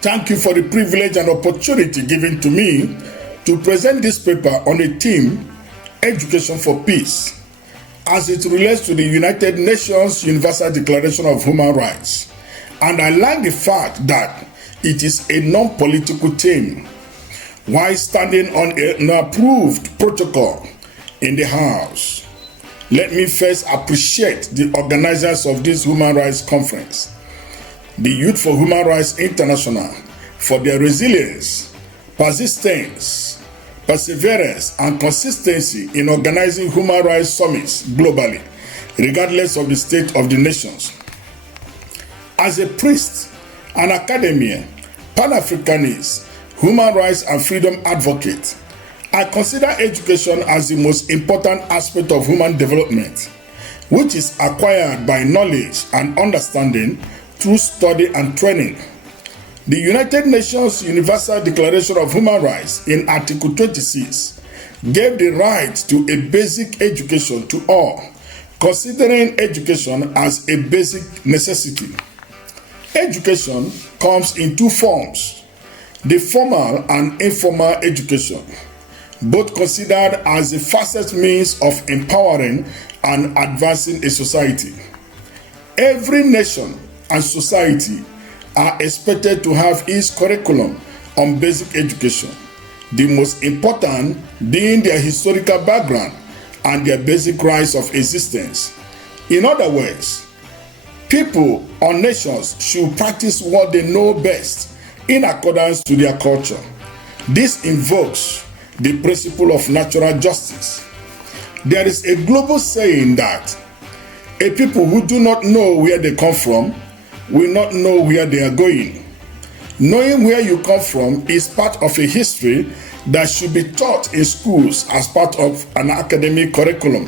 Thank you for the privilege and opportunity given to me to present this paper on a theme, Education for Peace, as it relates to the United Nations Universal Declaration of Human Rights. And I like the fact that it is a non-political theme, while standing on an approved protocol in the House. Let me first appreciate the organizers of this Human Rights Conference, the Youth for Human Rights International, for their resilience, persistence, perseverance, and consistency in organizing human rights summits globally, regardless of the state of the nations. As a priest, an academician, Pan-Africanist, human rights and freedom advocate, I consider education as the most important aspect of human development, which is acquired by knowledge and understanding through study and training. The United Nations Universal Declaration of Human Rights in Article 26 gave the right to a basic education to all, considering education as a basic necessity. Education comes in two forms: the formal and informal education, both considered as the fastest means of empowering and advancing a society. Every nation and society are expected to have its curriculum on basic education, the most important being their historical background and their basic rights of existence. In other words, people or nations should practice what they know best in accordance to their culture. This invokes the principle of natural justice. There is a global saying that a people who do not know where they come from will not know where they are going. Knowing where you come from is part of a history that should be taught in schools as part of an academic curriculum.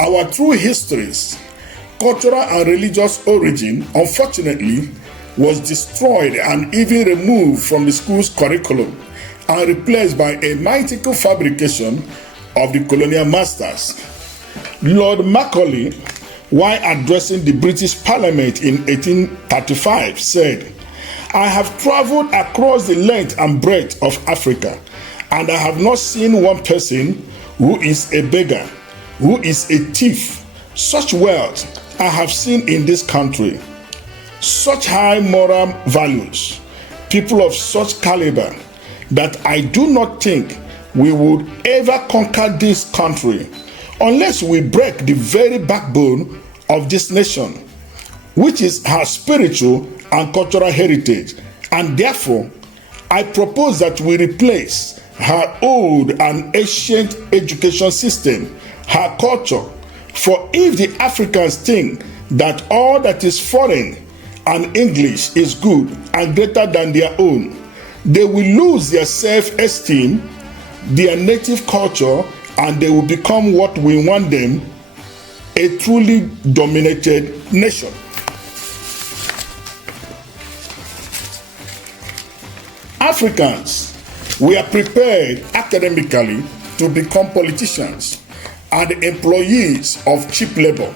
Our true histories, cultural and religious origin, unfortunately, was destroyed and even removed from the school's curriculum and replaced by a mythical fabrication of the colonial masters. Lord Macaulay, while addressing the British Parliament in 1835, said, "I have traveled across the length and breadth of Africa, and I have not seen one person who is a beggar, who is a thief. Such wealth I have seen in this country, such high moral values, people of such caliber, that I do not think we would ever conquer this country unless we break the very backbone of this nation, which is her spiritual and cultural heritage. And therefore, I propose that we replace her old and ancient education system, her culture. For if the Africans think that all that is foreign and English is good and greater than their own, they will lose their self-esteem, their native culture, and they will become what we want them, a truly dominated nation." Africans, we are prepared academically to become politicians and employees of cheap labor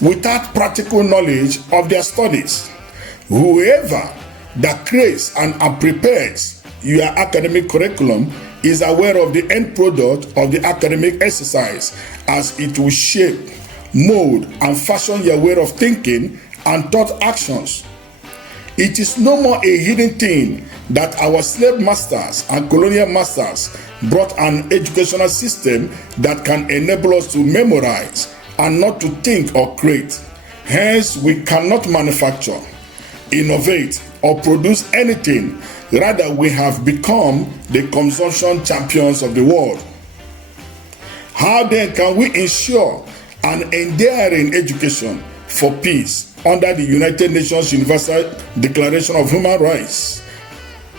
without practical knowledge of their studies. Whoever that creates and prepares your academic curriculum is aware of the end product of the academic exercise, as it will shape, mold, and fashion your way of thinking and thought actions. It is no more a hidden thing that our slave masters and colonial masters brought an educational system that can enable us to memorize and not to think or create. Hence, we cannot manufacture, innovate, or produce anything. Rather, we have become the consumption champions of the world. How then can we ensure an enduring education for peace under the United Nations Universal Declaration of Human Rights?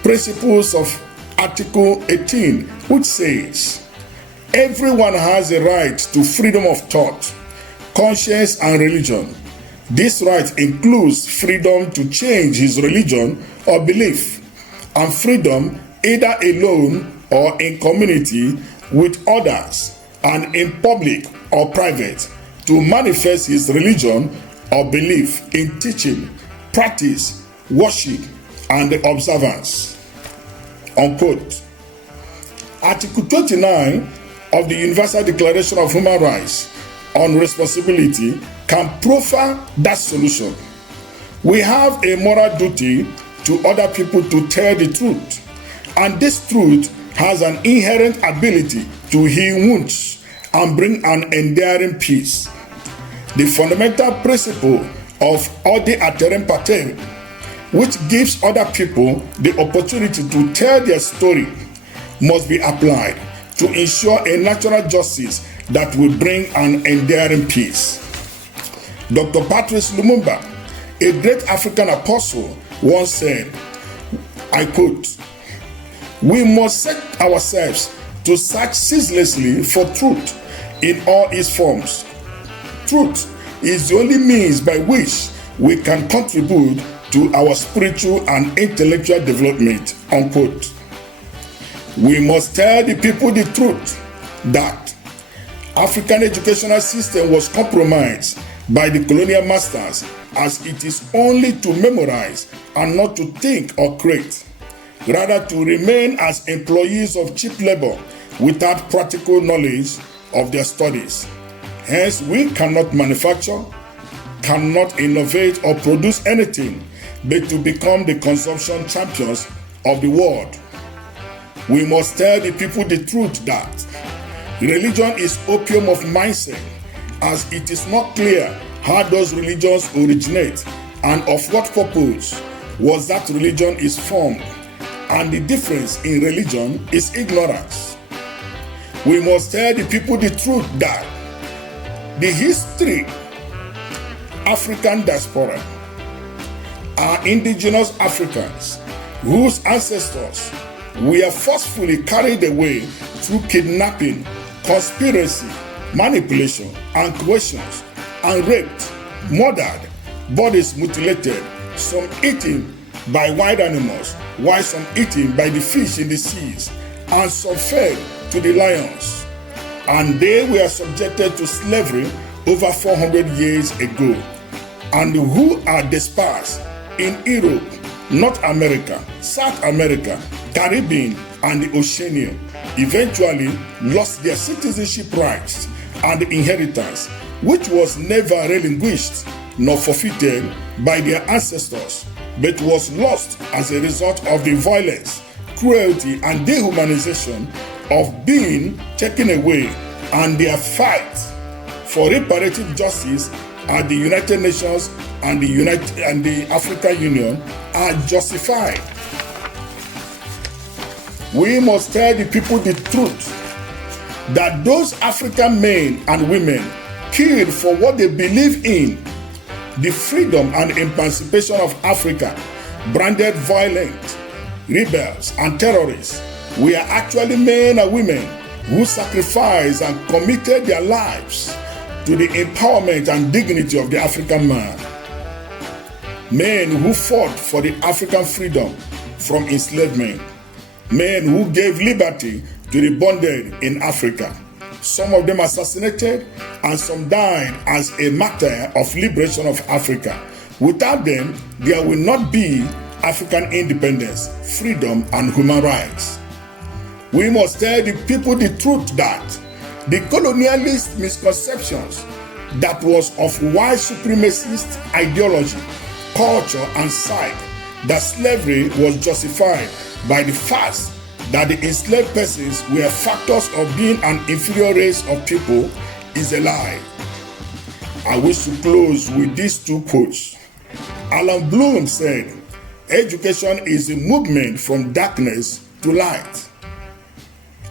Principles of Article 18, which says, "Everyone has a right to freedom of thought, conscience, and religion. This right includes freedom to change his religion or belief, and freedom either alone or in community with others, and in public or private, to manifest his religion or belief in teaching, practice, worship, and the observance. Unquote. Article 29 of the Universal Declaration of Human Rights on Responsibility can proffer that solution. We have a moral duty to other people to tell the truth, and this truth has an inherent ability to heal wounds and bring an enduring peace. The fundamental principle of odi aterem pater, which gives other people the opportunity to tell their story, must be applied to ensure a natural justice that will bring an enduring peace. Dr. Patrice Lumumba, a great African apostle, once said, I quote, "We must set ourselves to search ceaselessly for truth in all its forms. Truth is the only means by which we can contribute to our spiritual and intellectual development." Unquote. We must tell the people the truth that African educational system was compromised by the colonial masters, as it is only to memorize and not to think or create, rather to remain as employees of cheap labor without practical knowledge of their studies. Hence, we cannot manufacture, cannot innovate or produce anything, but to become the consumption champions of the world. We must tell the people the truth that religion is opium of mindset, as it is not clear how those religions originate and of what purpose was that religion is formed, and the difference in religion is ignorance. We must tell the people the truth that the history African diaspora are indigenous Africans whose ancestors were forcefully carried away through kidnapping, conspiracy, manipulation, and coercions, and raped, murdered, bodies mutilated, some eaten by wild animals, while some eaten by the fish in the seas, and some fed to the lions. And they were subjected to slavery over 400 years ago, and who are dispersed in Europe, North America, South America, Caribbean, and the Oceania, eventually lost their citizenship rights and inheritance, which was never relinquished nor forfeited by their ancestors, but was lost as a result of the violence, cruelty, and dehumanization of being taken away, and their fight for reparative justice at the United Nations and the African Union are justified. We must tell the people the truth that those African men and women killed for what they believe in, the freedom and emancipation of Africa, branded violent rebels and terrorists, were actually men and women who sacrificed and committed their lives to the empowerment and dignity of the African man. Men who fought for the African freedom from enslavement. Men who gave liberty to the bonded in Africa. Some of them assassinated, and some died as a martyr of liberation of Africa. Without them, there will not be African independence, freedom, and human rights. We must tell the people the truth that the colonialist misconceptions that was of white supremacist ideology, culture, and psyche, that slavery was justified by the fact that the enslaved persons were factors of being an inferior race of people is a lie. I wish to close with these two quotes. Alan Bloom said, "Education is a movement from darkness to light."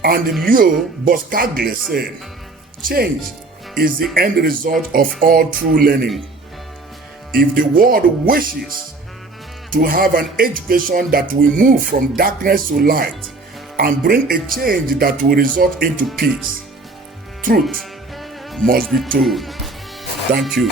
And Leo Buscaglia said, "Change is the end result of all true learning." If the world wishes to have an education that will move from darkness to light and bring a change that will result into peace, truth must be told. Thank you.